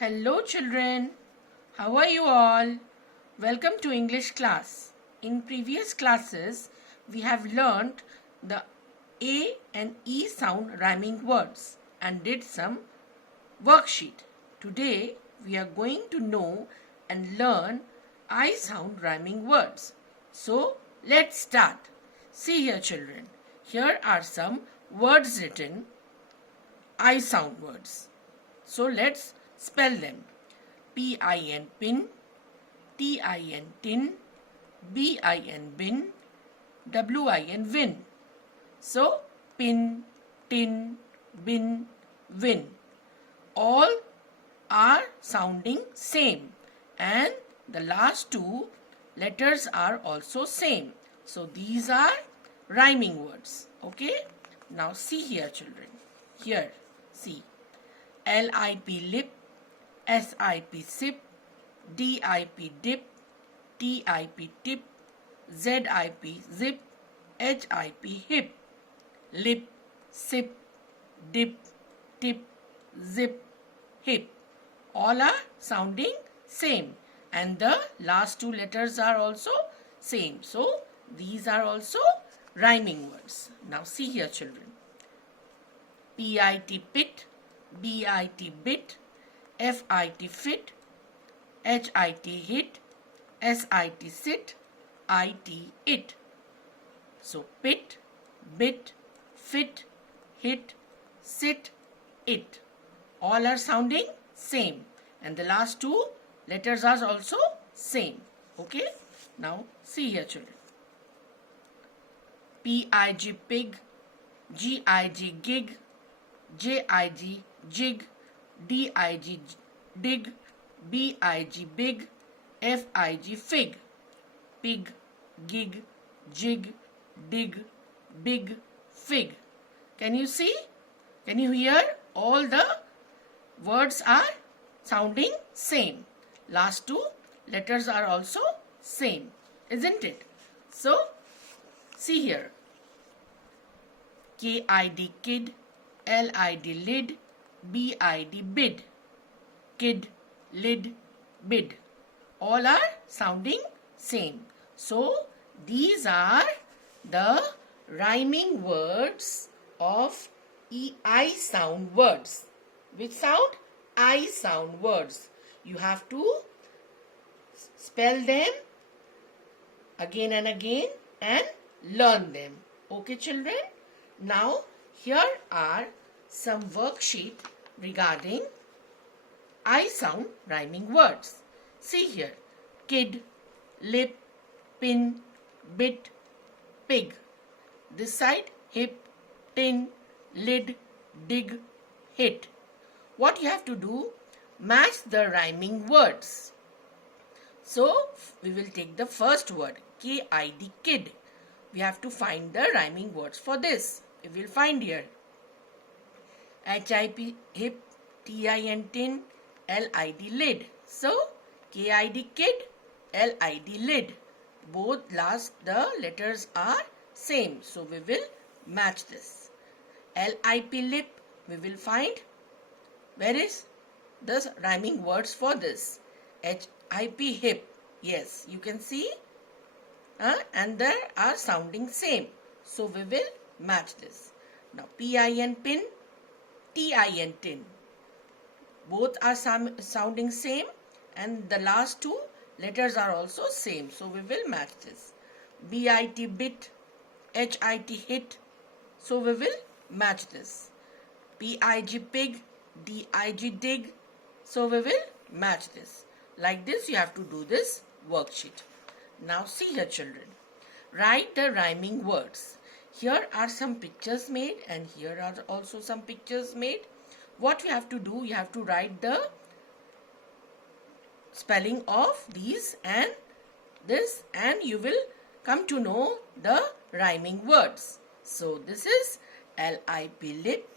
Hello children, how are you all? Welcome to English class. In previous classes, we have learnt the A and E sound rhyming words and did some worksheet. Today, we are going to know and learn I sound rhyming words. So, let's start. See here children, here are some words written I sound words. So, let's spell them. P-I-N pin, T-I-N tin, B-I-N bin, W-I-N win. So, pin, tin, bin, win. All are sounding same and the last two letters are also same. So, these are rhyming words. Okay? Now, see here children. Here, see. L-I-P lip, S-I-P sip, D-I-P dip, T-I-P tip, Z-I-P zip, H-I-P hip. Lip, sip, dip, tip, zip, hip. All are sounding same and the last two letters are also same. So, these are also rhyming words. Now, see here children. P-I-T pit, B-I-T bit, F-I-T fit, H-I-T hit, S-I-T sit, I-T it. So, pit, bit, fit, hit, sit, it. All are sounding same and the last two letters are also same. Okay? Now, see here children. P-I-G pig, G-I-G gig, J-I-G jig, D-I-G dig, B-I-G big, F-I-G fig. Pig, gig, jig, dig, big, fig. Can you see? Can you hear? All the words are sounding same. Last two letters are also same, isn't it? So, see here. K-I-D kid, L-I-D lid, B-I-D bid. Kid, lid, bid. All are sounding same. So, these are the rhyming words of I sound words. Which sound? I sound words. You have to spell them again and again and learn them. Okay children? Now, here are some worksheet regarding I sound rhyming words. See here. Kid, lip, pin, bit, pig. This side, hip, tin, lid, dig, hit. What you have to do? Match the rhyming words. So, we will take the first word, K-I-D, kid. We have to find the rhyming words for this. We will find here. H-I-P, hip, T-I-N, tin, L-I-D, lid. So, K-I-D, kid, L-I-D, lid. Both last the letters are same. So, we will match this. L-I-P, lip, we will find where is the rhyming words for this. H-I-P, hip. Yes, you can see. And they are sounding same. So, we will match this. Now, P-I-N, pin, T-I-N, tin. Both are sounding same and the last two letters are also same. So, we will match this. B-I-T, bit, H-I-T, hit. So, we will match this. P-I-G, pig, D-I-G, dig. So, we will match this. Like this, you have to do this worksheet. Now, see here children. Write the rhyming words. Here are some pictures made and here are also some pictures made. What you have to do, you have to write the spelling of these and this and you will come to know the rhyming words. So, this is L-I-P lip,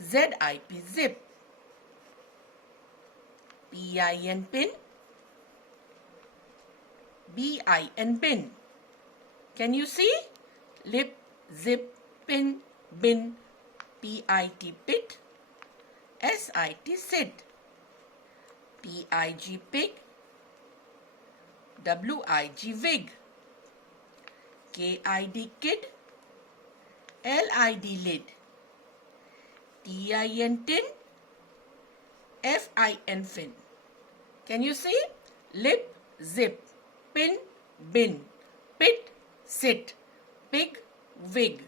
Z-I-P zip, P-I-N pin, B-I-N bin. Can you see? Lip, zip, pin, bin, P-I-T pit, S-I-T sit. P-I-G pig, W-I-G wig, K-I-D kid, L-I-D lid, T-I-N tin, F-I-N fin. Can you see? Lip, zip, pin, bin, pit, sit, pig, wig,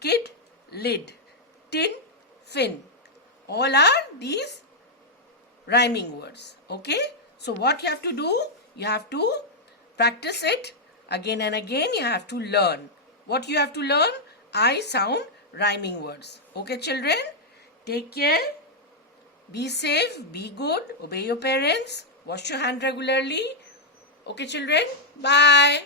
kid, lid, tin, fin. All are these rhyming words. Okay? So what you have to do? You have to practice it again and again. You have to learn. What you have to learn? I sound rhyming words. Okay, children? Take care. Be safe. Be good. Obey your parents. Wash your hand regularly. Okay, children? Bye.